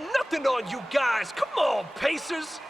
got nothing on you guys. Come on, Pacers.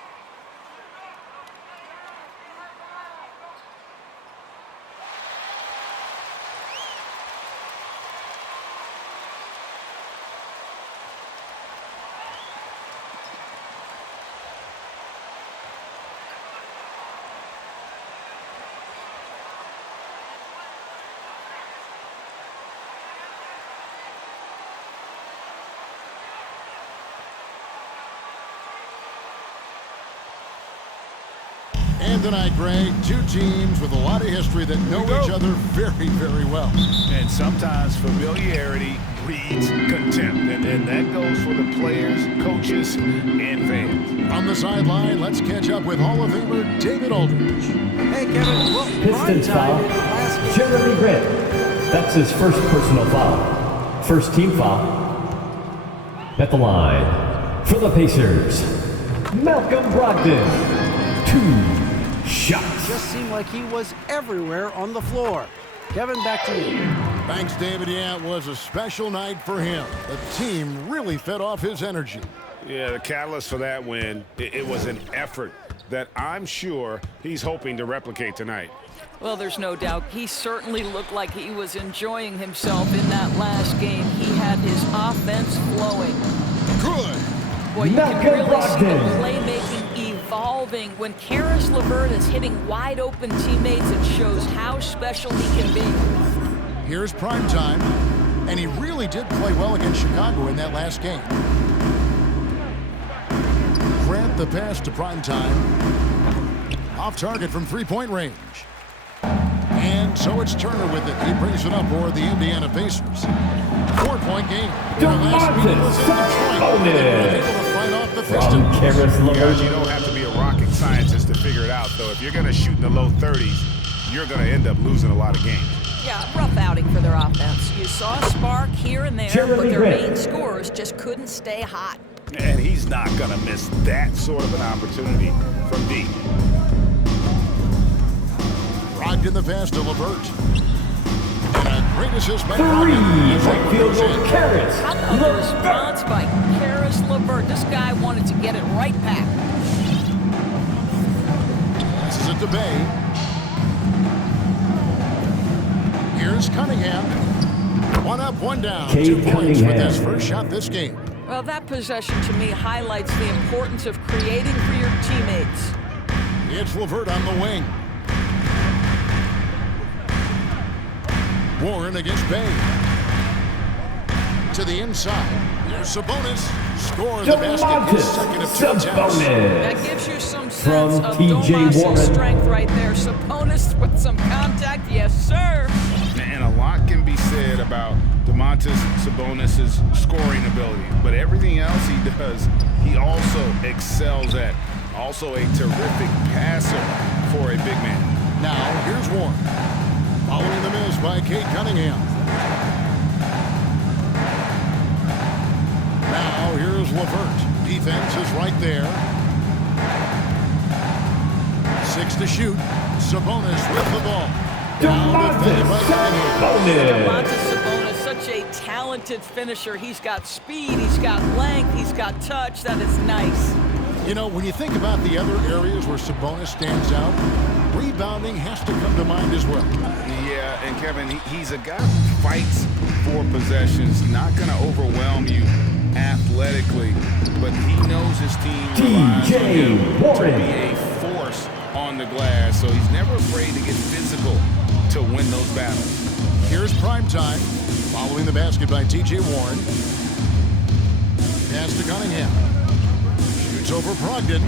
And tonight, Greg, two teams with a lot of history that know each other very, very well. And sometimes familiarity breeds contempt. And that goes for the players, coaches, and fans. On the sideline, let's catch up with Hall of Famer David Aldridge. Hey, Kevin. Well, Pistons foul, Jeremy Grant. That's his first personal foul. First team foul. At the line, for the Pacers, Malcolm Brogdon. 2 shots. Just seemed like he was everywhere on the floor. Kevin, back to you. Thanks, David. Yeah, it was a special night for him. The team really fed off his energy. Yeah, the catalyst for that win, it was an effort that I'm sure he's hoping to replicate tonight. Well, there's no doubt. He certainly looked like he was enjoying himself in that last game. He had his offense flowing. Good. Boy, you can really see the playmaking evolving. When Caris LeVert is hitting wide-open teammates, it shows how special he can be. Here's prime time, and he really did play well against Chicago in that last game. Grant the pass to prime time. Off target from three-point range. And so it's Turner with it. He brings it up for the Indiana Pacers. 4-point game. From Caris LeVert. Guys, you don't have to be a rocket scientist to figure it out, though. If you're going to shoot in the low 30s, you're going to end up losing a lot of games. Yeah, rough outing for their offense. You saw a spark here and there, but their main scorers just couldn't stay hot. And he's not going to miss that sort of an opportunity from deep. Brogdon the pass to LeVert. And a great assist by Brogdon. Field goal, Caris. How about the response by Caris LeVert? This guy wanted to get it right back. This is it to Bay. Here's Cunningham. One up, one down. 2 points with his first shot this game. Well, that possession to me highlights the importance of creating for your teammates. It's LeVert on the wing. Warren against Bay. To the inside. Here's Sabonis. Score the basket. His second of 2 attempts. That gives you some sense of T.J. Domas's Warren. strength right there. Sabonis with some contact. Yes, sir. And a lot can be said about Domantas Sabonis' scoring ability, but everything else he does, he also excels at. Also a terrific passer for a big man. Now, here's Warren. Following the miss by Cade Cunningham. Now, here's LeVert. Defense is right there. 6 to shoot. Sabonis with the ball. Domantas Sabonis, such a talented finisher. He's got speed, he's got length, he's got touch. That is nice. You know, when you think about the other areas where Sabonis stands out, rebounding has to come to mind as well. Yeah, and Kevin, he's a guy who fights for possessions, not going to overwhelm you athletically, but he knows his team relies on him to be a force on the glass, so he's never afraid to get physical to win those battles. Here's prime time, following the basket by T.J. Warren. Pass to Cunningham. Shoots over Brogdon.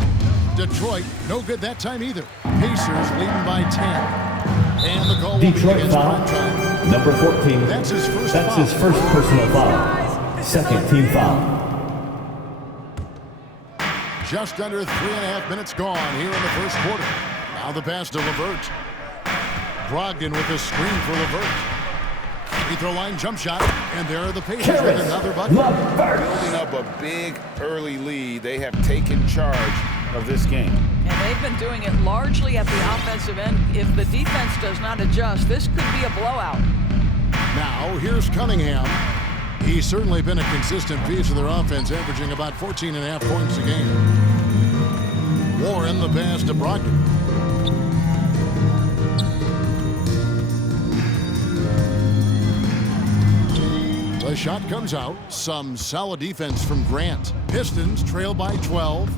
Detroit, no good that time either. Pacers leading by 10. And the call will Detroit be against foul. prime time. Number 14. That's his first That's foul. his first personal foul. Second team foul. Just under 3.5 minutes gone here in the first quarter. Now the pass to LeVert. Brogdon with a screen for LeVert. Free throw line jump shot, and there are the Pacers with another bucket. Building up a big early lead, they have taken charge of this game. And they've been doing it largely at the offensive end. If the defense does not adjust, this could be a blowout. Now here's Cunningham. He's certainly been a consistent piece of their offense, averaging about 14.5 points a game. Warren the pass to Brogdon. The shot comes out. Some solid defense from Grant. Pistons trail by 12.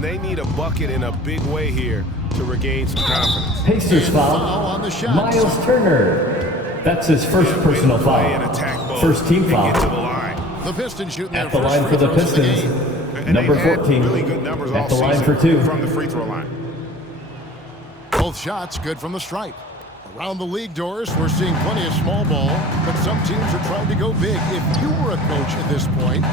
They need a bucket in a big way here to regain some confidence. Pacers foul. On the shot. Miles Turner. That's his first personal Play and foul. attack both First team and get to the foul. line. The Pistons shooting their At the first line free for the throws of the Pistons. game. And Number they've had 14. really good numbers At all the line season for 2. from the free throw line. Both shots good from the stripe. Around the league doors, we're seeing plenty of small ball, but some teams are trying to go big. If you were a coach at this point,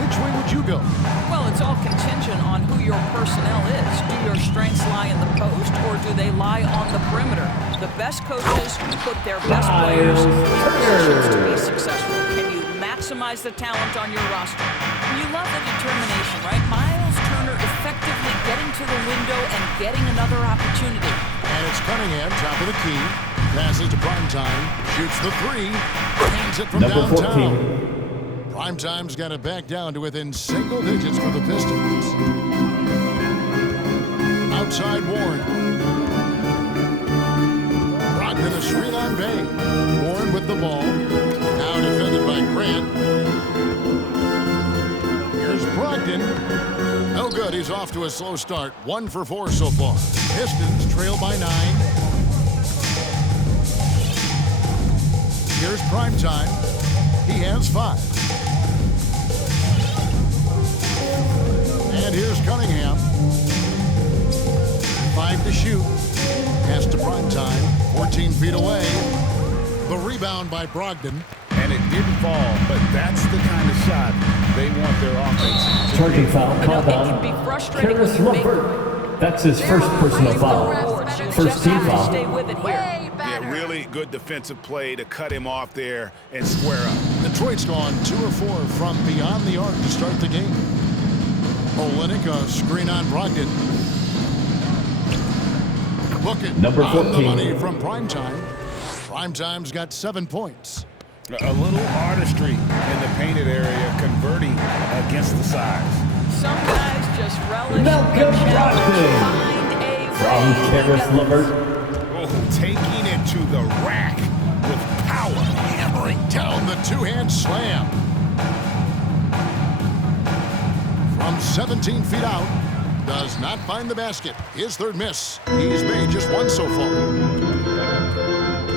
which way would you go? Well, it's all contingent on who your personnel is. Do your strengths lie in the post, or do they lie on the perimeter? The best coaches put their best players in positions to be successful. Can you maximize the talent on your roster? You love the determination, right? Miles Turner effectively getting to the window and getting another opportunity. And it's Cunningham, top of the key. Passes to Primetime. Shoots the three. Hands it from Number downtown. 14. Primetime's got it back down to within single digits for the Pistons. Outside Warren. Brogdon a screen on Bay. Warren with the ball. Now defended by Grant. Here's Brogdon. No good. He's off to a slow start. 1 for 4 so far. Pistons trail by 9. Here's Primetime. He has 5. And here's Cunningham. 5 to shoot. Pass to Primetime. 14 feet away. The rebound by Brogdon. And it didn't fall, but that's the kind of shot they want their offense to Charging foul called it can be on frustrating Karis when you make LeVert. That's his first personal foul. First team foul. Stay with it here. Yeah, really good defensive play to cut him off there and square up. Detroit's gone 2 of 4 from beyond the arc to start the game. Olynyk a screen on Brogdon. Book it. Number On the 14. money from Primetime. Primetime's got 7 points. A little artistry in the painted area, converting against the size. Some guys just relish Malcolm the challenge. Brogdon. Find a From way. Karis LeVert. Oh, taking it to the rack with power. Hammering down the two-hand slam. From 17 feet out. Does not find the basket. His third miss. He's made just 1 so far.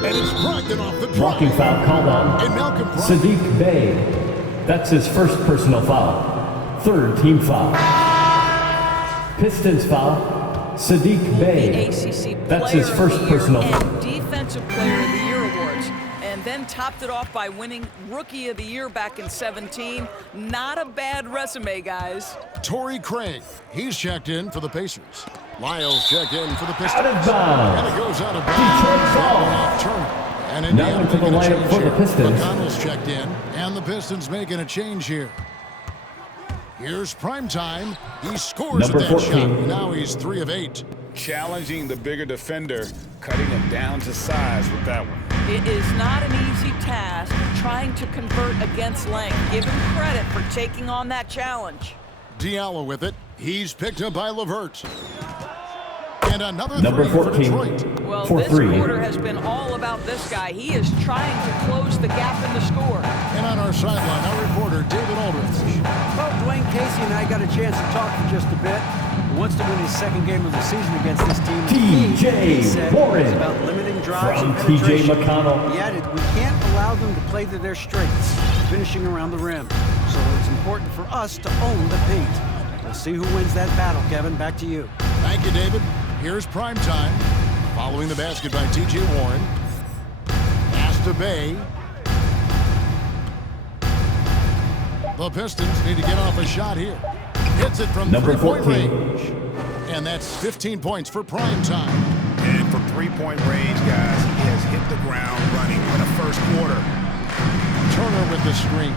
And it's Brogdon off the Walking drive. foul called on And Malcolm Brogdon. Sadiq Bey. That's his first personal foul. Third team foul. Pistons foul. Sadiq The Bey. ACC That's Player his first of the Year personal foul. and Defensive Player of the Year awards, and then topped it off by winning Rookie of the Year back in 17. Not a bad resume, guys. Torrey Craig. He's checked in for the Pacers. Lyles checked in for the Pistons. Out of bounds. And it goes out of Detroit bounds. ball. That one off Turner. And Now Indiana into the making a lineup change for the here. Pistons. McConnell's checked in, and the Pistons making a change here. Here's Primetime. He scores Number at that 14. shot. Now he's 3 of 8. Challenging the bigger defender, cutting him down to size with that one. It is not an easy task trying to convert against length. Give him credit for taking on that challenge. Diallo with it. He's picked up by LeVert. And another Number 3 for 14. Detroit. Well, For this 3. quarter has been all about this guy. He is trying to close the gap in the score. And on our sideline, our reporter, David Aldridge. Well, Dwayne Casey and I got a chance to talk for just a bit. He wants to win his second game of the season against this team. T.J. He said Warren. it's about limiting drives From and T.J. penetration. McConnell. He added, we can't allow them to play to their strengths, finishing around the rim. So it's important for us to own the paint. We'll see who wins that battle, Kevin. Back to you. Thank you, David. Here's Primetime. Following the basket by T.J. Warren. Pass to Bay. The Pistons need to get off a shot here. Hits it from Number three-point 14. range. And that's 15 points for Primetime. And from three-point range, guys, he has hit the ground running in the first quarter. Turner with the screen.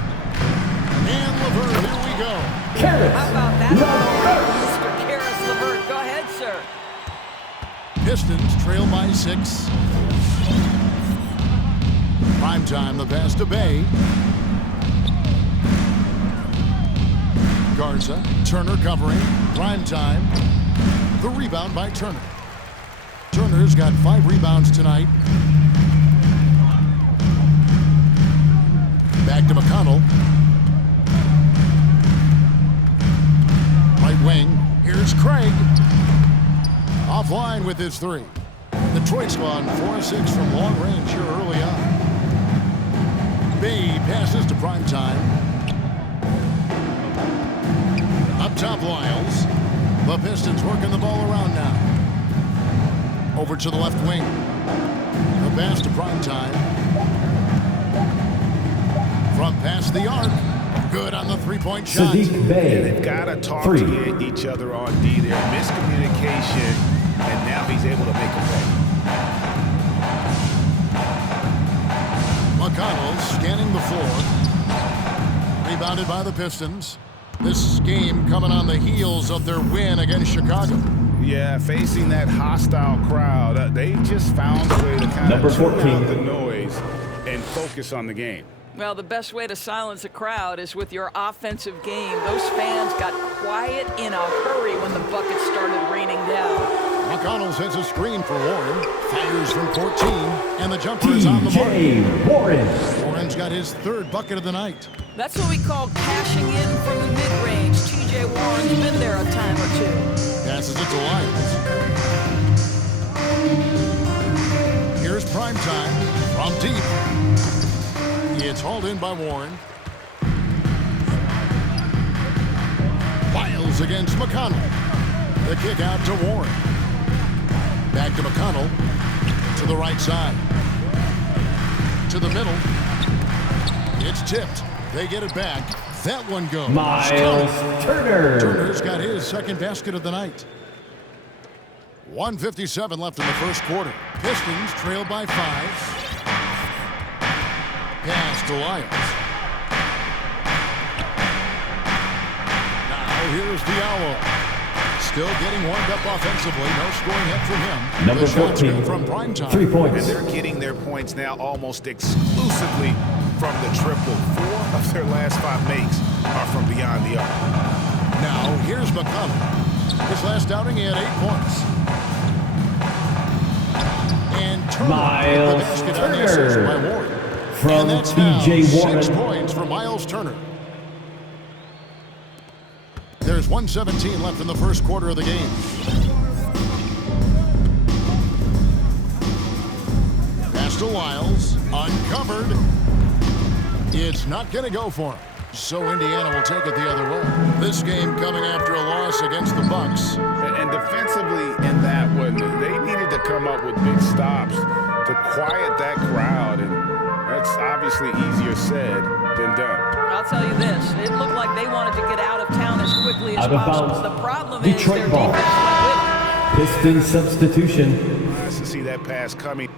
And LeVert, here we go. Karis How about that? LeVert. Mr. Karis LeVert. Go ahead, sir. Pistons trail by 6. Primetime, the pass to Bay. Garza. Turner covering. Prime time. The rebound by Turner. Turner's got 5 rebounds tonight. Back to McConnell. Right wing. Here's Craig. Offline with his 3. Detroit's gone 4-6 from long range here early on. Bay passes to Prime time. Up top, Lyles. The Pistons working the ball around now. Over to the left wing. The pass to Prime time. From past the arc. Good on the three-point shot. Sadiq Bey. They've got to talk 3. to each other on D there. Miscommunication, and now he's able to make a play. McConnell scanning the floor. Rebounded by the Pistons. This game coming on the heels of their win against Chicago. Yeah, facing that hostile crowd, they just found a way to kind Number of tune 14. out the noise and focus on the game. Well, the best way to silence a crowd is with your offensive game. Those fans got quiet in a hurry when the buckets started raining down. McConnell sends a screen for Warren. Fires from 14, and the jumper is on the mark. T.J. Warren. Warren's got his 3rd bucket of the night. That's what we call cashing in from the mid-range. T.J. Warren's been there a time or 2. Passes it to Lyles. Here's Prime time from deep. It's hauled in by Warren. Lyles against McConnell. The kick out to Warren. Back to McConnell. To the right side. To the middle. It's tipped. They get it back. That one goes. Miles Turner. Turner's got his 2nd basket of the night. 1:57 left in the first quarter. Pistons trail by 5. Pass to Lyles. Now here's Diallo. Still getting warmed up offensively. No scoring yet from him. Number The shots 14. come from Prime time. 3 And points. they're getting their points now almost exclusively from the triple. 4 of their last 5 makes are from beyond the arc. Now here's McConnell. His last outing he had 8 points. And Turner Miles with the basket on the assist Turner. by Warren. From And that's now T.J. 6 Warren. points for Miles Turner. There's 1:17 left in the first quarter of the game. Pass to Lyles. Uncovered. It's not going to go for him. So Indiana will take it the other way. This game coming after a loss against the Bucks. And defensively in that one, they needed to come up with big stops to quiet that crowd, and that's obviously easier said than done. I'll tell you this, it looked like they wanted to get out of town as quickly as Out of possible. bounds. The problem Detroit is their ball. defense went with Pistons substitution. Nice to see that pass coming.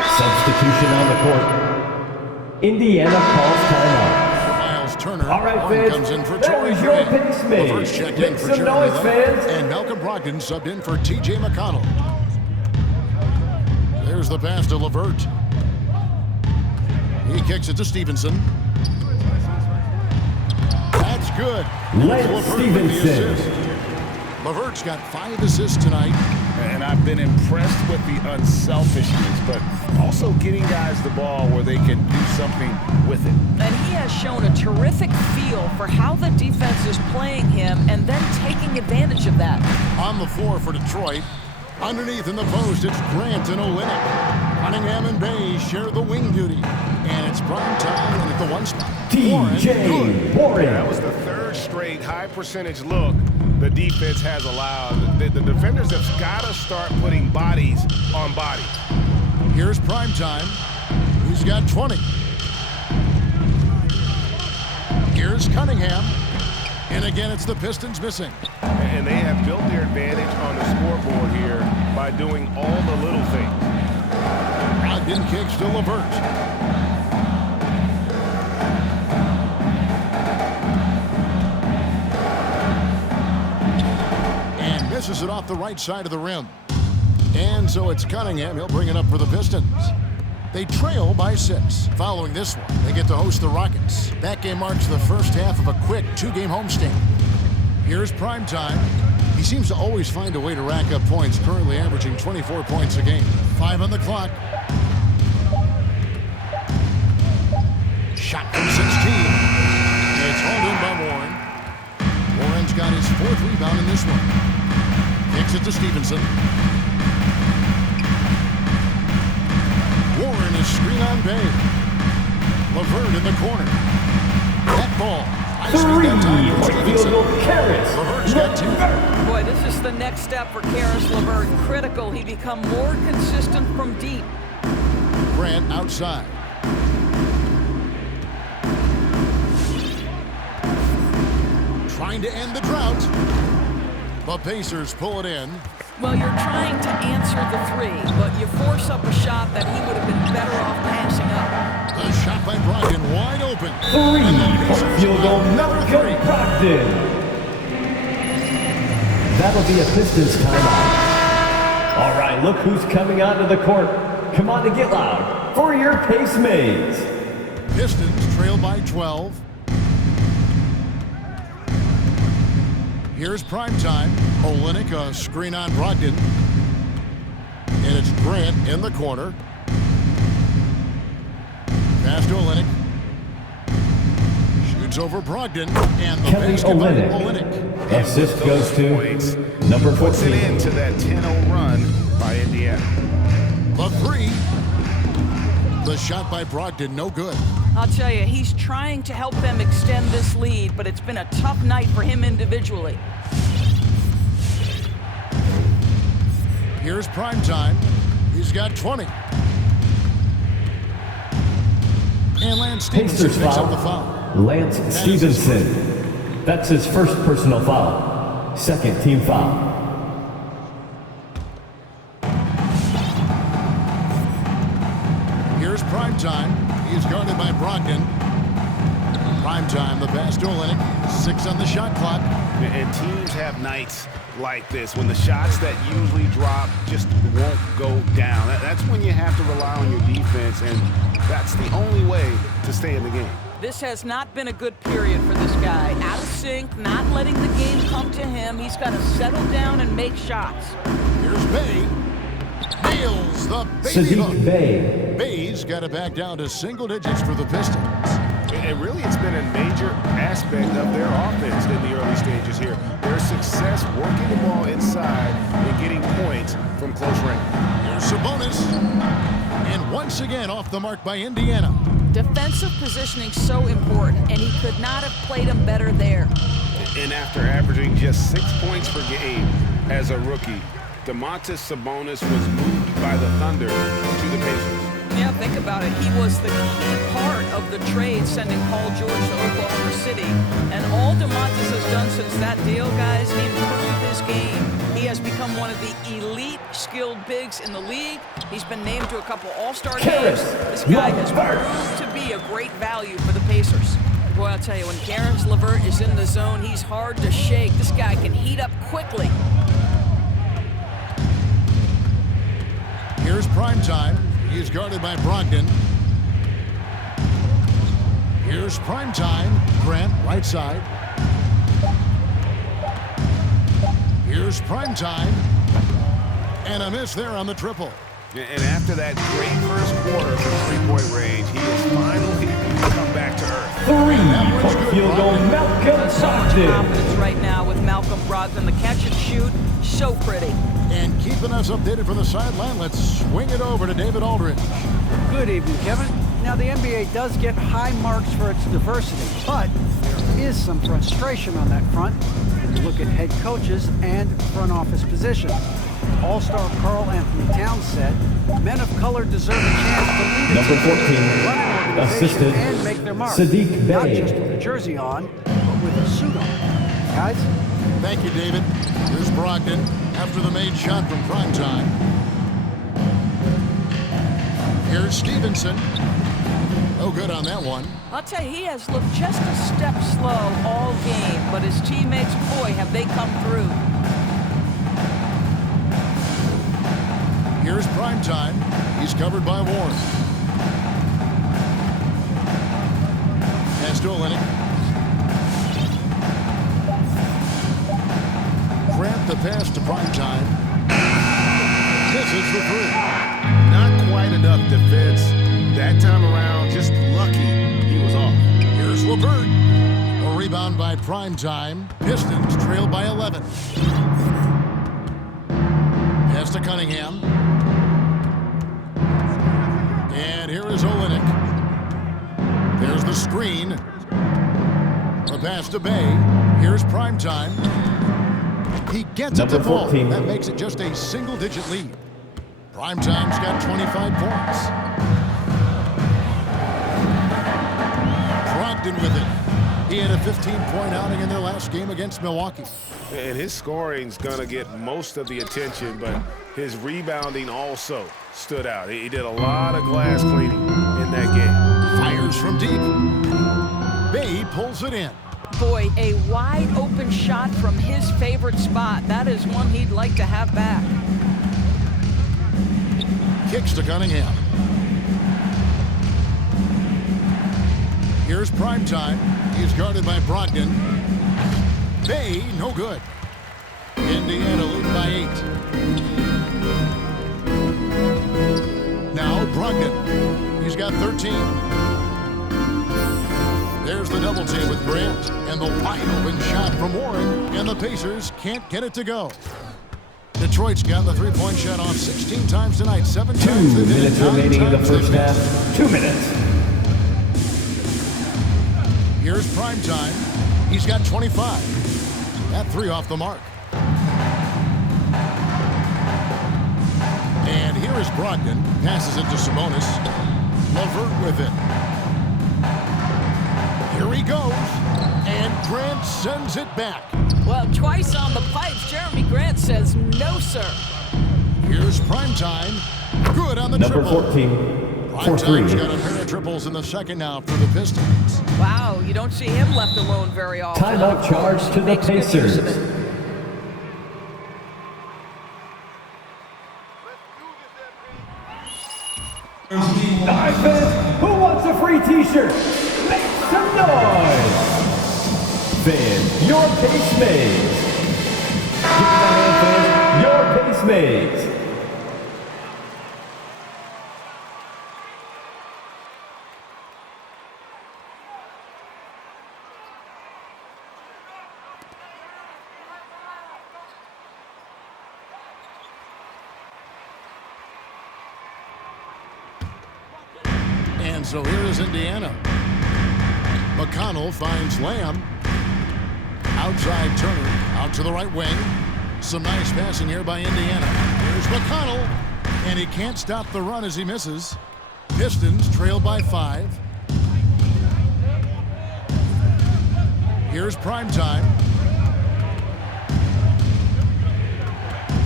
Substitution on the court. Indiana calls timeout. Miles Turner. All right, Warren fans, comes in for that Torrey was your Craig. picks made. LeVert's checked Make in for some Jeremy noise, Lin. fans. And Malcolm Brogdon subbed in for T.J. McConnell. There's the pass to LeVert. He kicks it to Stevenson. That's good. Lance LeVert with the Stevenson. assist. LeVert's got 5 assists tonight. And I've been impressed with the unselfishness, but also getting guys the ball where they can do something with it. And he has shown a terrific feel for how the defense is playing him and then taking advantage of that. On the floor for Detroit. Underneath in the post, it's Grant and Olynyk. Cunningham and Bay share the wing duty. And it's Prime time at the 1 spot. T.J. Warren. That was the 3rd straight high percentage look the defense has allowed. The defenders have got to start putting bodies on bodies. Here's Prime time. He's got 20. Here's Cunningham. And again, it's the Pistons missing. And they have built their advantage on the scoreboard here by doing all the little things. Brogdon kicks to LeVert. And misses it off the right side of the rim. And so it's Cunningham. He'll bring it up for the Pistons. They trail by 6. Following this one, they get to host the Rockets. That game marks the first half of a quick 2-game homestand. Here's primetime. He seems to always find a way to rack up points, currently averaging 24 points a game. 5 on the clock. Shot from 16. It's hauled in by Warren. Warren's got his 4th rebound in this one. Kicks it to Stevenson. Warren is screen on Bay. LeVert in the corner. That ball. Field goal, Caris LeVert's got 2. Boy, this is the next step for Caris LeVert. Critical. He become more consistent from deep. Grant outside. Trying to end the drought. The Pacers pull it in. Well, you're trying to answer the 3, but you force up a shot that he would have been better off passing up. The shot by Brogdon wide open. 3-point field goal, Malcolm Brogdon. That'll be a Pistons timeout. All right, look who's coming onto the court. Come on to get loud for your Pace Maze. Pistons trail by 12. Here's primetime. Olynyk, a screen on Brogdon. And it's Grant in the corner. Pass to Olynyk. Shoots over Brogdon. And the Kelly basket by Olynyk. Assist goes to number 14. Puts it into that 10-0 run by Indiana. The 3. The shot by Brogdon, no good. I'll tell you, he's trying to help them extend this lead, but it's been a tough night for him individually. Here's primetime. He's got 20. And Lance Stevenson Pacers picks up the foul. foul. Lance Stevenson. That's his first personal foul. Second team foul. Here's primetime. He's guarded by Brogdon. Primetime, the pass to Olynyk. 6 on the shot clock. And teams have nights like this when the shots that usually drop just won't go down. That's when you have to rely on your defense, and that's the only way to stay in the game. This has not been a good period for this guy. Out of sync, not letting the game come to him. He's got to settle down and make shots. Here's Bay. Nails the baby hook. Sadiq Bey. Bay's got it back down to single digits for the Pistons. And really, it's been a major aspect of their offense in the early stages here. Their success working the ball inside and getting points from close range. Here's Sabonis. And once again off the mark by Indiana. Defensive positioning so important, and he could not have played him better there. And after averaging just 6 points per game as a rookie, Domantas Sabonis was moved by the Thunder to the Pacers. Yeah, think about it. He was the key part of the trade sending Paul George to Oklahoma City. And all DeMontis has done since that deal, guys, he improved his game. He has become one of the elite skilled bigs in the league. He's been named to a couple All-Star games. This guy has proved to be a great value for the Pacers. Boy, I'll tell you, when Caris LeVert is in the zone, he's hard to shake. This guy can heat up quickly. Here's primetime. He's guarded by Brogdon. Here's primetime. Grant, right side. Here's primetime. And a miss there on the triple. And after that great first quarter from three-point range, he has finally come back to earth. 3-point field goal, Malcolm So much Brogdon. confidence right now with Malcolm Brogdon. The catch and shoot, so pretty. And keeping us updated from the sideline, let's swing it over to David Aldridge. Good evening, Kevin. Now, the NBA does get high marks for its diversity, but there is some frustration on that front when you look at head coaches and front office positions. All-star Karl Anthony Towns said, men of color deserve a chance to lead a Number team, 14, run an organization, assistant, and make their mark. Sadiq Not Bey. just with a jersey on, but with a suit on. Guys? Thank you, David. Here's Brogdon after the made shot from primetime. Here's Stevenson. No good on that one. I'll tell you, he has looked just a step slow all game, but his teammates, boy, have they come through. Here's primetime. He's covered by Warren. Pass to Olynyk. Grant the pass to Primetime. This is for three. Not quite enough defense that time around. Just lucky he was off. Here's LeVert. A rebound by Primetime. Pistons trail by 11. Pass to Cunningham. And here is Olynyk. There's the screen. The pass to Bay. Here's Primetime. He gets it to fall. That makes it just a single-digit lead. Primetime's got 25 points. Brogdon with it. He had a 15-point outing in their last game against Milwaukee. And his scoring's going to get most of the attention, but his rebounding also stood out. He did a lot of glass cleaning in that game. Fires from deep. Bay pulls it in. Boy, a wide open shot from his favorite spot. That is one he'd like to have back. Kicks to Cunningham. Here's Primetime. He's guarded by Brogdon. Bay, no good. Indiana lead by 8. Now Brogdon. He's got 13. There's the double team with Grant. And the wide open shot from Warren. And the Pacers can't get it to go. Detroit's got the three-point shot off 16 times tonight. 7 times. 2 minutes remaining in the first half. 2 minutes. Here's Primetime. He's got 25. That three off the mark. And here is Brogdon. Passes it to Sabonis. LeVert with it. Here he goes. And Grant sends it back. Well, twice on the pipes, Jeremy Grant says no, sir. Here's Primetime. Good on the Number triple. 14 for three. Primetime's got a pair of triples in the second now for the Pistons. Wow, you don't see him left alone very often. Timeout charge to the Makes good use of Pacers. it. Fans, who wants a free t-shirt? Make some noise! Fans, your pace mates. Give me a hand, fans. Your pace mates. And so here is Indiana. McConnell finds Lamb. Outside Turner, out to the right wing. Some nice passing here by Indiana. Here's McConnell, and he can't stop the run as he misses. Pistons trail by 5. Here's Primetime.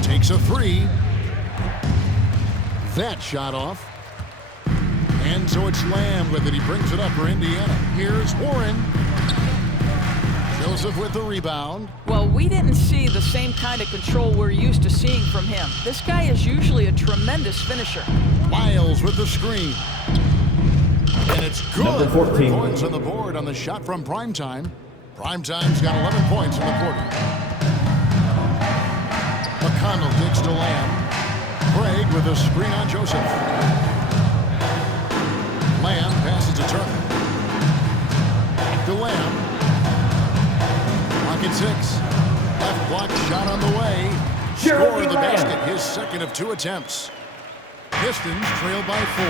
Takes a three. That shot off. And so it's Lamb with it. He brings it up for Indiana. Here's Warren. Joseph with the rebound. Well, we didn't see the same kind of control we're used to seeing from him. This guy is usually a tremendous finisher. Miles with the screen. And it's good. Number 14. 3 points on the board on the shot from Primetime. Primetime's got 11 points in the quarter. McConnell kicks to Lamb. Craig with a screen on Joseph. Lamb passes to Turner. To Lamb. Pocket 6. Left block shot on the way. Score the basket. His second of 2 attempts. Pistons trail by 4.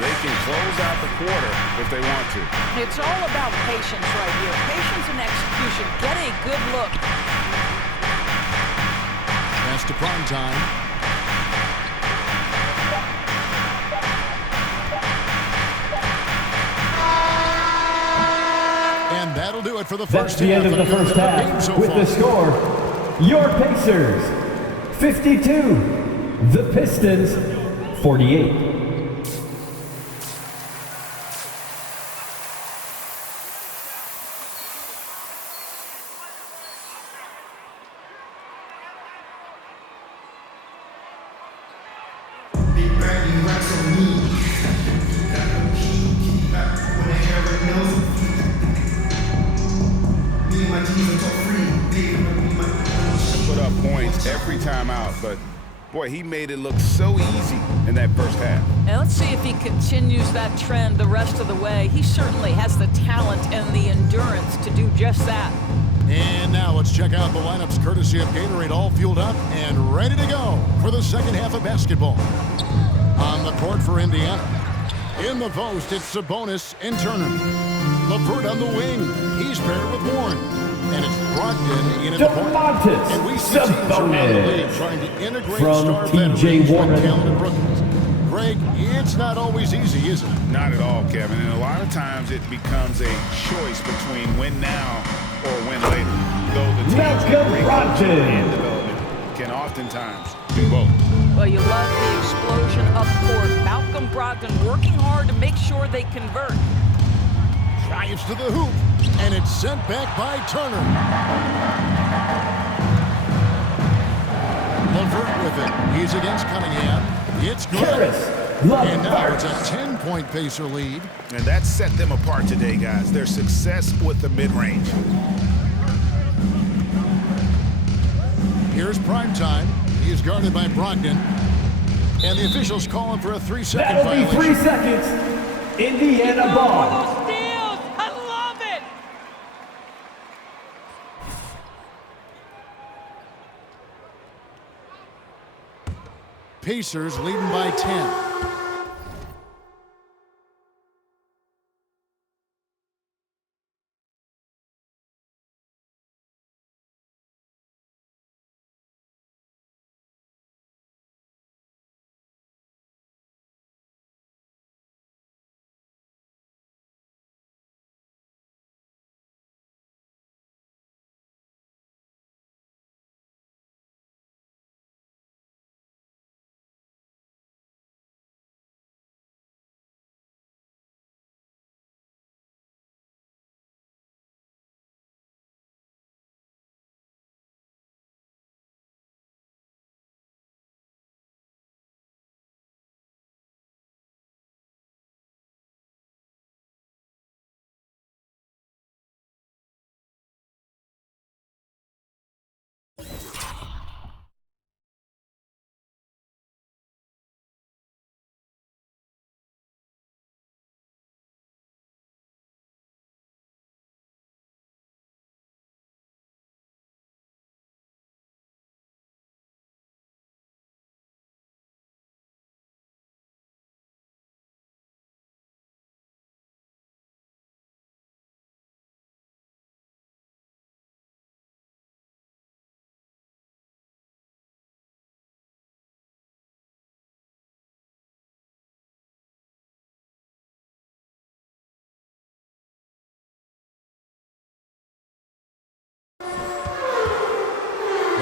They can close out the quarter if they want to. It's all about patience right here. Patience and execution. Get a good look. Pass to Primetime. And that'll do it for the That's first the end of the first half with the score. Your Pacers, 52. The Pistons, 48. but boy, he made it look so easy in that first half. And let's see if he continues that trend the rest of the way. He certainly has the talent and the endurance to do just that. And now let's check out the lineups courtesy of Gatorade, all fueled up and ready to go for the second half of basketball. On the court for Indiana. In the post, it's Sabonis and Turner. LeVert on the wing. He's paired with Warren. And it's Brogdon in at the point. And we see teams around the league trying to integrate star veterans with talented rookies. Greg, it's not always easy, is it? Not at all, Kevin. And a lot of times it becomes a choice between win now or win later. Though the teams with great coaching and development can oftentimes do both. Well, you love the explosion up court. Malcolm Brogdon working hard to make sure they convert. Drives to the hoop, and it's sent back by Turner. LeVert with it. He's against Cunningham. It's good. And now it's a 10-point Pacer lead. And that set them apart today, guys. Their success with the mid-range. Here's Primetime. He is guarded by Brogdon. And the officials calling for a 3-second violation. That'll be 3 seconds. Indiana ball. Pacers leading by 10.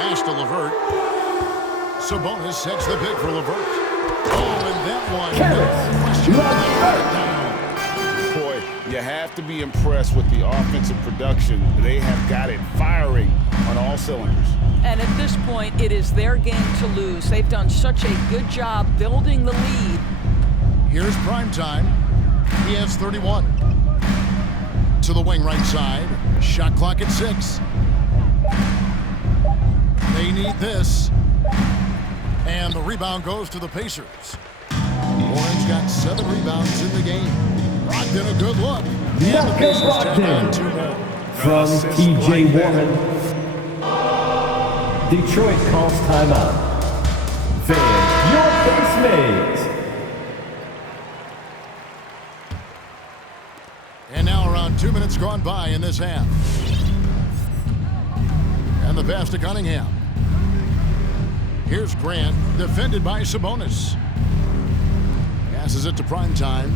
Pass to LeVert. Sabonis sets the pick for LeVert. Oh, and that one. Boy, you have to be impressed with the offensive production. They have got it firing on all cylinders. And at this point, it is their game to lose. They've done such a good job building the lead. Here's Primetime. He has 31. To the wing right side. Shot clock at 6. They need this. And the rebound goes to the Pacers. Warren's got 7 rebounds in the game. Brogdon a good look. And the Pacers take on 2 more. From T.J. Warren. Detroit calls timeout. Fan your base mates. And now around 2 minutes gone by in this half. And the pass to Cunningham. Here's Grant, defended by Sabonis. Passes it to Primetime.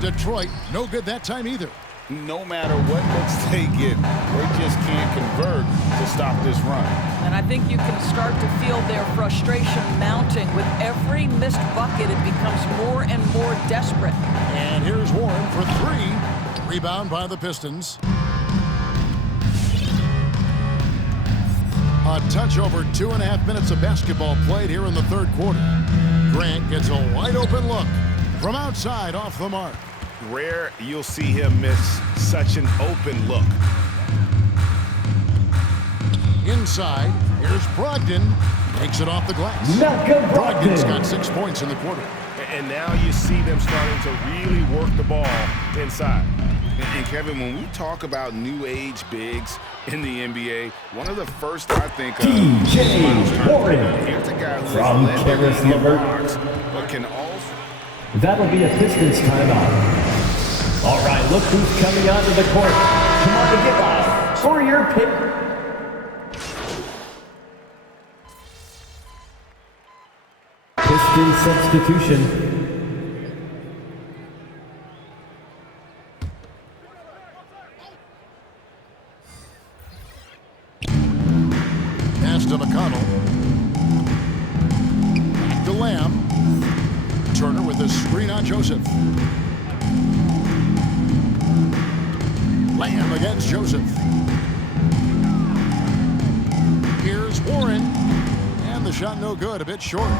Detroit, no good that time either. No matter what looks they get, they just can't convert to stop this run. And I think you can start to feel their frustration mounting. With every missed bucket, it becomes more and more desperate. And here's Warren for 3. Rebound by the Pistons. A touch over 2.5 minutes of basketball played here in the third quarter. Grant gets a wide open look from outside off the mark. Rare you'll see him miss such an open look. Inside, Here's Brogdon. Makes it off the glass. Malcolm Brogdon's Brogdon. got 6 points in the quarter. And now you see them starting to really work the ball inside. And Kevin, when we talk about new age bigs in the NBA, one of the first I think of TJ is Miles Turner. Warren. Here's a guy who From has led Karis the league in LeVert. blocks, but can also That'll be a Pistons timeout. All right, look who's coming onto the court. Come on and get live for your pick. Pistons substitution. Pass to McConnell. Back to Lamb. Turner with a screen on Joseph. Lamb against Joseph. Here's Warren. And the shot no good, a bit short.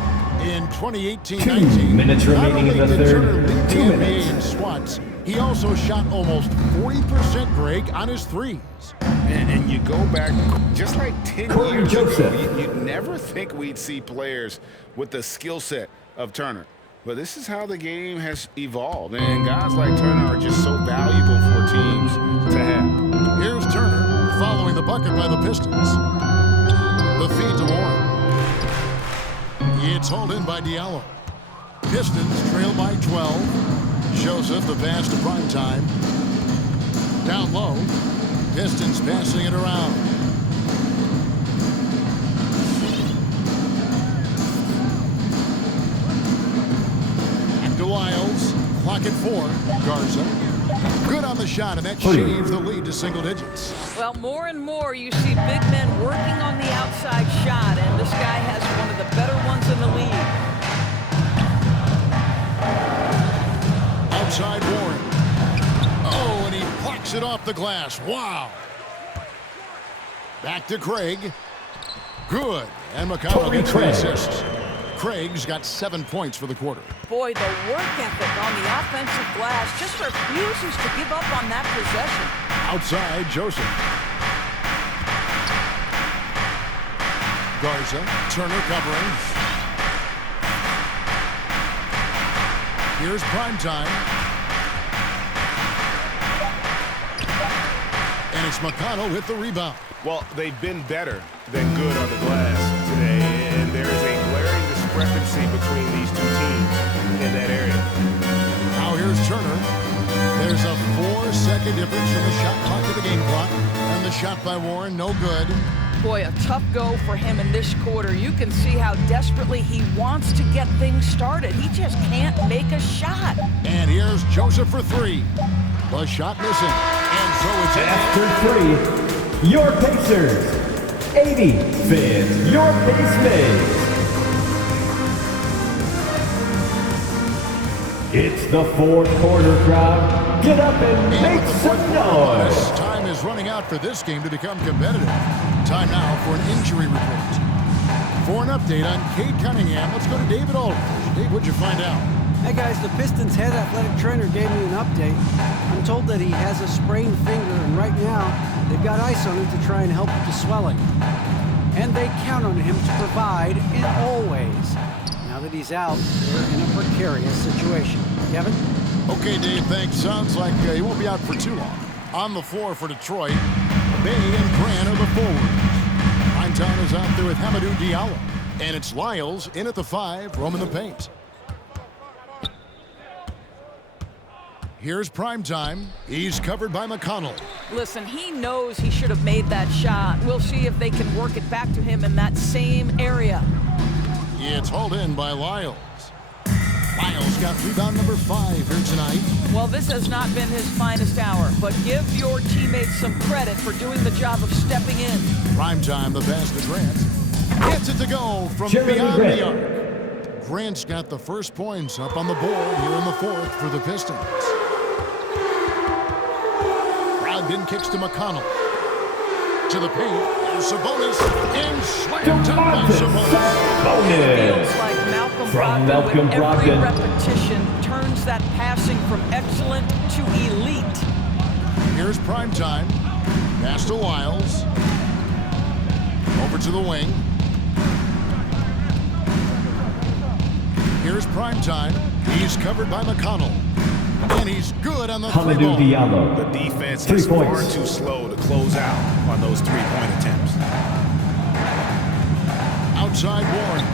In 2018-19, 2 minutes remaining in the did Turner third. lead the 2 NBA minutes. in swats, he also shot almost 40%, Greg, on his threes. And you go back just like 10 Corey years Joseph. ago, you'd never think we'd see players with the skill set of Turner. But this is how the game has evolved. And guys like Turner are just so valuable for teams to have. Here's Turner following the bucket by the Pistons. The feed to Warren. It's hauled in by Diallo. Pistons trail by 12. Joseph the pass to Primetime. Down low. Pistons passing it around. Back to Lyles. Clock at 4. Garza. Good on the shot, and that shaves the lead to single digits. Well, more and more you see big men working on the outside shot, and this guy has one of the better ones in the league. Outside Warren. Oh, and he plucks it off the glass. Wow. Back to Craig. Good. And McConnell Torrey gets the Craig. assists. Craig's got 7 points for the quarter. Boy, the work ethic on the offensive glass just refuses to give up on that possession. Outside, Joseph. Garza. Turner covering. Here's Primetime. And it's McConnell with the rebound. Well, they've been better than good on the glass today, and there is a glaring discrepancy between these two teams in that area. Now here's Turner. There's a 4-second difference from the shot clock to the game clock. And the shot by Warren, no good. Boy, a tough go for him in this quarter. You can see how desperately he wants to get things started. He just can't make a shot. And here's Joseph for 3. The shot missing. And so it's in. After 3, your Pacers. 80 fans, your pace mates. It's the fourth quarter, crowd. Get up and make with the some fourth quarter bonus, noise. time is running out for this game to become competitive. Time now for an injury report. For an update on Cade Cunningham, let's go to David Aldridge. Dave, what'd you find out? Hey guys, the Pistons head athletic trainer gave me an update. I'm told that he has a sprained finger, and right now they've got ice on it to try and help with the swelling. And they count on him to provide in all ways. Now that he's out, they're in a precarious situation. Kevin? Okay, Dave, thanks. Sounds like he won't be out for too long. On the floor for Detroit, Bay and Grant are the forwards. Primetime is out there with Hamidou Diallo. And it's Lyles in at the 5, roaming the paint. Here's Primetime. He's covered by McConnell. Listen, he knows he should have made that shot. We'll see if they can work it back to him in that same area. It's hauled in by Lyles. Lyles got rebound number 5 here tonight. Well, this has not been his finest hour, but give your teammates some credit for doing the job of stepping in. Primetime, the pass to Grant. Gets it to go from Jeremy beyond Grant. the arc. Grant's got the first points up on the board here in the 4th for the Pistons. Brogdon kicks to McConnell. To the paint. There's Sabonis. And slammed down by Sabonis. Feels like Malcolm From Brogdon Malcolm with every Brogdon. repetition turns that passing from excellent to elite. Here's Primetime. Pass to Lyles. Over to the wing. Here's Primetime. He's covered by McConnell. And he's good on the three Hamidou ball. Diallo. The defense 3 is far points. too slow to close out on those three-point attempts. Outside Warren.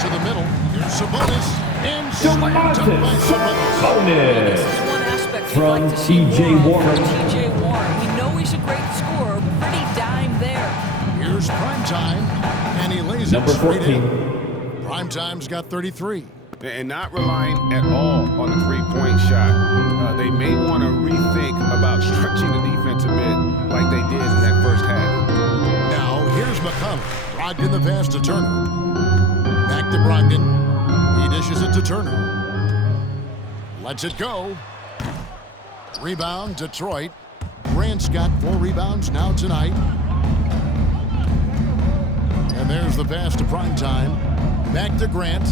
To the middle. Here's Sabonis. And slammed up by Sabonis. Bonus. This is one aspect we'd From like to see T.J. more of Warren. from T.J. Warren. We know he's a great scorer, pretty dime there. Here's Primetime. And he lays Number it straight 14. in. Primetime's got 33. And not relying at all on the three-point shot. They may want to rethink about stretching the defense a bit like they did in that first half. Now, here's McConnell. Brogdon the pass to Turner. Back to Brogdon. He dishes it to Turner. Lets it go. Rebound, Detroit. Grant's got 4 rebounds now tonight. And there's the pass to Primetime. Back to Grant.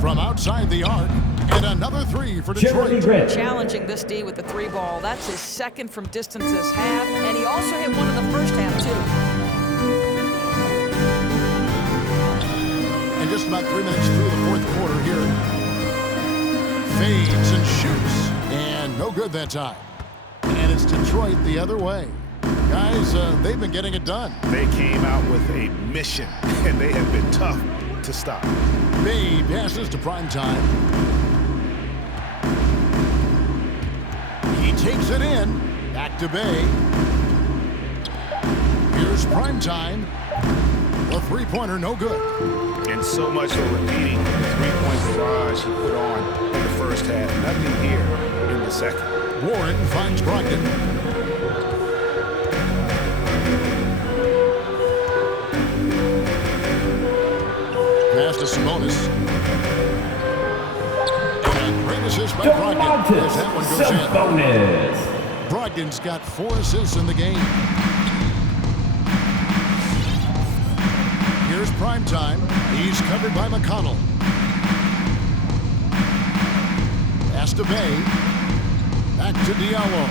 From outside the arc. And another 3 for Jeremy Detroit. Grant. Challenging this D with the 3 ball. That's his second from distance this half, and he also hit one in the first half, too. And just about 3 minutes through the fourth quarter here. Fades and shoots. And no good that time. And it's Detroit the other way. Guys, they've been getting it done. They came out with a mission, and they have been tough to stop. Bay passes to Primetime. He takes it in. Back to Bay. Here's Primetime. The three-pointer, no good. And so much for repeating the three-point barrage he put on in the first half. Nothing here in the second. Warren finds Brogdon. Pass to Sabonis. And a great assist by Brogdon. As that one goes in. Sabonis. Brogdon's got 4 assists in the game. Here's Primetime. He's covered by McConnell. Pass to Bay. Back to Diallo.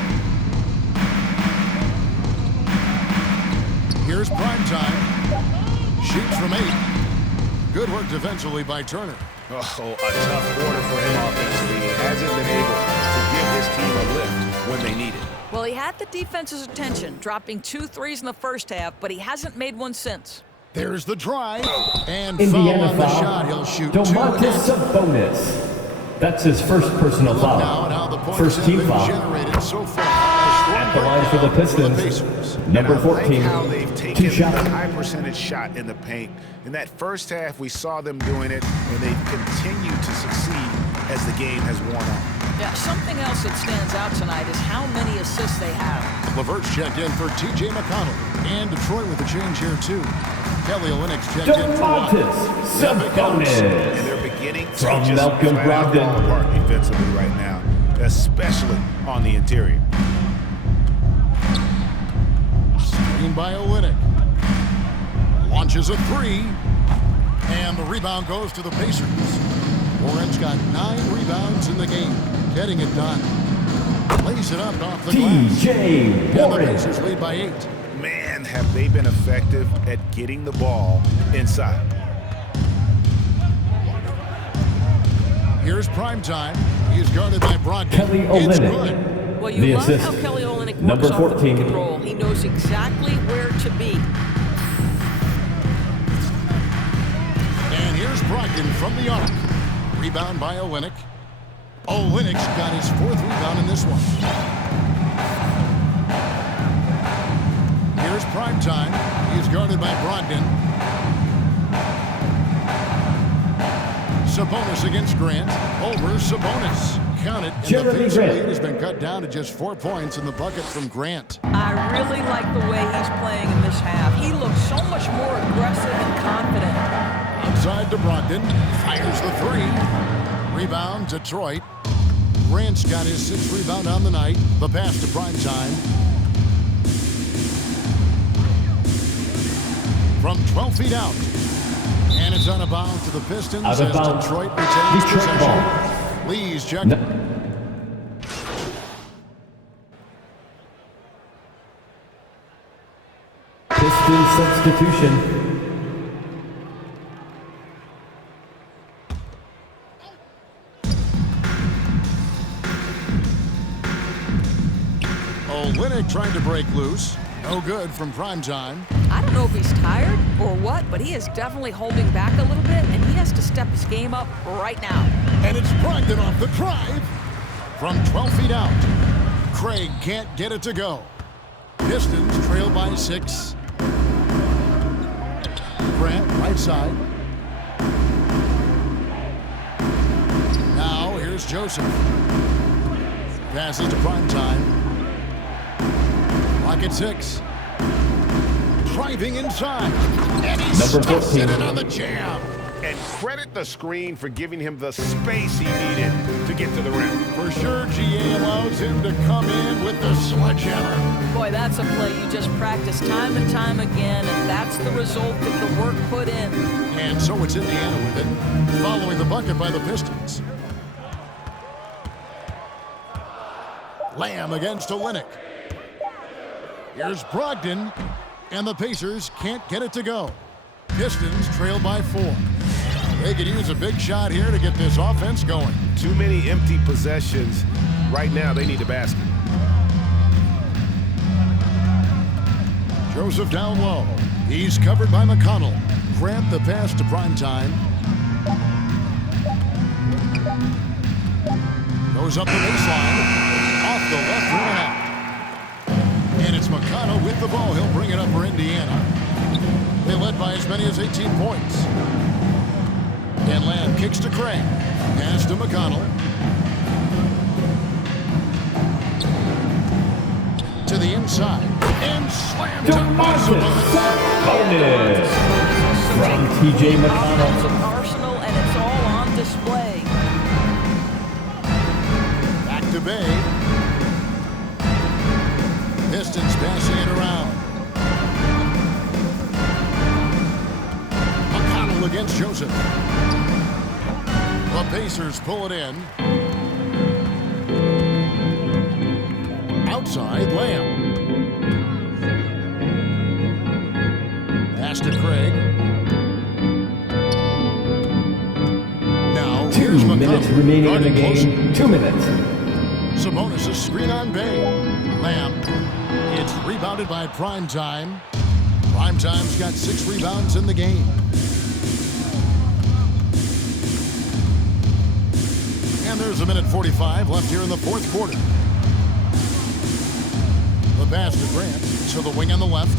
Here's Primetime. Shoots from 8. Good work defensively by Turner. Oh, a tough quarter for him offensively. He hasn't been able to give his team a lift when they need it. Well, he had the defense's attention, dropping 2 threes in the first half, but he hasn't made one since. There's the drive. And foul Indiana on the foul. shot. He'll shoot 2. Domantas Sabonis. That's his first personal Look now at foul. how the points First have team been foul. generated so far. At the line for the Pistons. Pacers. Number And I 14. like how they've taken 2 shot. a high percentage shot in the paint. In that first half, we saw them doing it, and they've continued to succeed as the game has worn on. Yeah, something else that stands out tonight is how many assists they have. LeVert's checked in for T.J. McConnell. And Detroit with a change here, too. Kelly Olynyk checked in for Watt. Domantas And Sabonis. they're beginning to From just Malcolm flat out Brogdon. fall apart defensively right now, especially on the interior. Screen by Olynyk. Launches a 3. And the rebound goes to the Pacers. Warren's got 9 rebounds in the game. Getting it done. Lays it up off the glass. T.J. And the Warren. Pacers lead by 8. Man, have they been effective at getting the ball inside. Here's Primetime. He's guarded by Brogdon. Kelly It's Olynyk. good. Well, The you love assist. how Kelly Olynyk works Number off the 14. pick and roll. He knows exactly where to be. And here's Brogdon from the arc. Rebound by Olynyk. Olynyk's got his 4th rebound in this one. Here's Primetime. He's guarded by Brogdon. Sabonis against Grant. Over Sabonis. Count it. And the Jeremy Pacer Grant. lead has been cut down to just 4 points in the bucket from Grant. I really like the way he's playing in this half. He looks so much more aggressive and confident. Outside to Brogdon. Fires the 3. Rebound, Detroit. Grant's got his 6th rebound on the night. The pass to Primetime. From 12 feet out. And it's out of bounds to the Pistons Out of as bounds. Detroit retains Detroit possession. ball. Lee's check. No. Pistons substitution. Olynyk trying to break loose. No good from Primetime. I don't know if he's tired or what, but he is definitely holding back a little bit, and he has to step his game up right now. And it's Brogdon off the drive. From 12 feet out. Craig can't get it to go. Pistons trail by 6. Grant, right side. Now, here's Joseph. Passes to Primetime. Clock at 6. Driving inside. And he stuffs it in on the jam. And credit the screen for giving him the space he needed to get to the rim. For sure, GA allows him to come in with the sledgehammer. Boy, that's a play you just practice time and time again, and that's the result of the work put in. And so it's Indiana with it, following the bucket by the Pistons. Lamb against Olynyk. Here's Brogdon, and the Pacers can't get it to go. Pistons trail by 4. They could use a big shot here to get this offense going. Too many empty possessions. Right now, they need a basket. Joseph down low. He's covered by McConnell. Grant the pass to Primetime. Goes up the baseline. Off the left rim and out. And it's McConnell with the ball. He'll bring it up for Indiana. They led by as many as 18 points. And Lamb kicks to Craig. Pass to McConnell. To the inside. And slammed to Bonus from TJ McConnell. Offensive arsenal, and it's all on display. Back to Bay. Pistons passing it around. McConnell against Joseph. The Pacers pull it in. Outside, Lamb. Pass to Craig. Now, 2 here's minutes McConnell. remaining in the Guarding game. 2 minutes. Sabonis a screen on Bay. Lamb. It's rebounded by Primetime. Primetime's got 6 rebounds in the game. And there's a minute 45 left here in the fourth quarter. The pass to Grant to the wing on the left.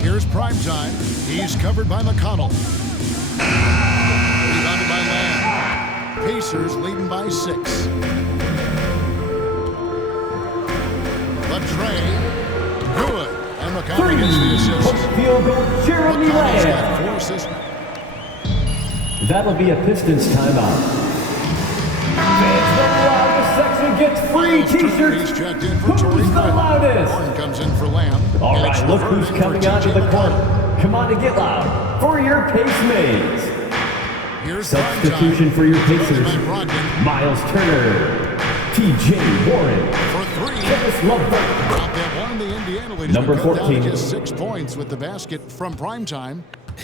Here's Primetime. He's covered by McConnell. Rebounded by Lamb. Pacers leading by 6. The tray. Good. And McConnell gets the assist. Field goal, Jeremy McConnell's got Lamb. 4 assists. That'll be a Pistons timeout. Fans the loudest section gets free He's t-shirts. checked in for Who's Torrey the Craig. loudest? Warren comes in for Lamb. All And right, it's look who's reverted coming for onto TJ the court. McConnell. Come on and get loud for your pace mates. Here's Substitution Primetime. for your By Pacers. Brogdon Miles Turner. TJ Warren. for 3. Kevin Love. Drop that one. The Indiana leaders Number would cut down to 14. just 6 points with the basket from Primetime.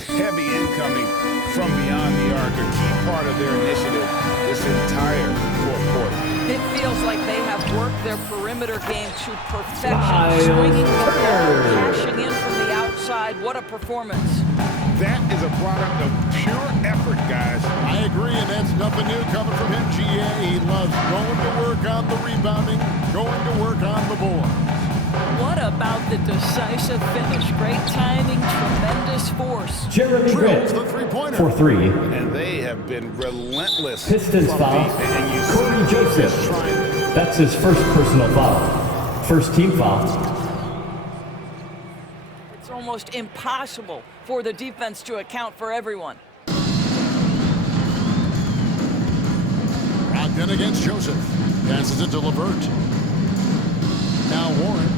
Heavy incoming from beyond the arc, a key part of their initiative this entire fourth quarter. It feels like they have worked their perimeter game to perfection, Miles swinging the ball, Turner. cashing in from the outside. What a performance. That is a product of pure effort, guys. I agree, and that's nothing new coming from him, GA. He loves going to work on the rebounding, going to work on the board. What about the decisive finish? Great timing, tremendous force. Jeremy Grant Drills the three-pointer. for 3. And they have been relentless. Pistons from foul. deep, and you Corey see Joseph. just trying. That's his first personal foul. First team foul. It's almost impossible for the defense to account for everyone. Brogdon against Joseph. Passes it to LeVert. Now Warren.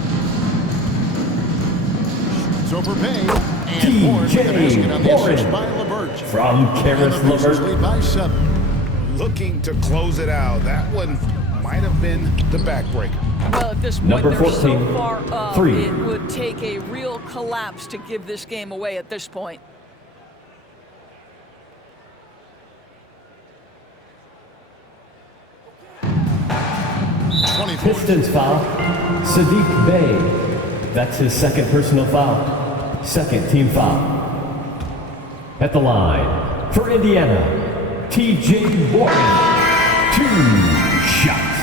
Shoots over Bay. And Warren with the basket on the assist Warren. by LeVert. From And Karis the Pacers LeVert. lead by 7. Looking to close it out. That one might have been the backbreaker. Well, at this point, Number they're 14, so far up, 3. it would take a real collapse to give this game away at this point. Pistons foul, Sadiq Bey. That's his second personal foul. Second team foul. At the line, for Indiana, T.J. Warren. 2 shots.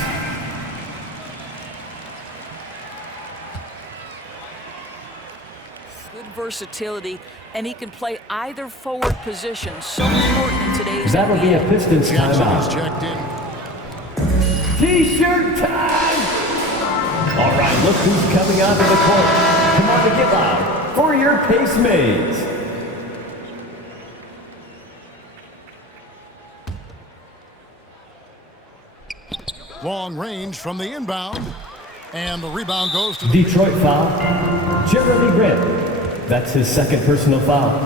Good versatility, and he can play either forward position. So important in today's That'll be a NBA. Pistons Jackson is timeout. checked in. T-shirt time! All right, look who's coming onto the court. Come on to get loud for your Pace Mates. Long range from the inbound. And the rebound goes to the Detroit foul, Jeremy Grant. That's his second personal foul.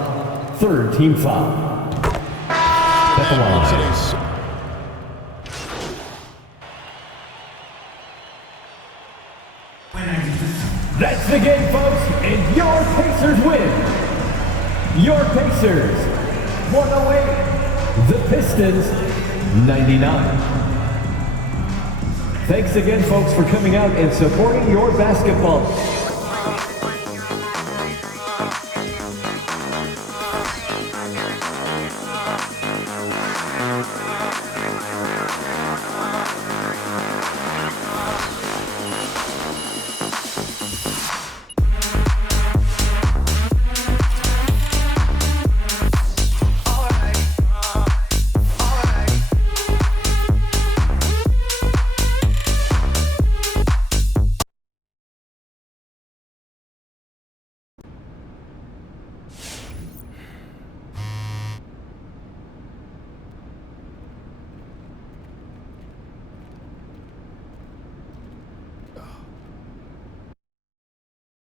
Third team foul. At the line. That's the game, folks, and your Pacers win. Your Pacers, 108. The Pistons, 99. Thanks again, folks, for coming out and supporting your basketball.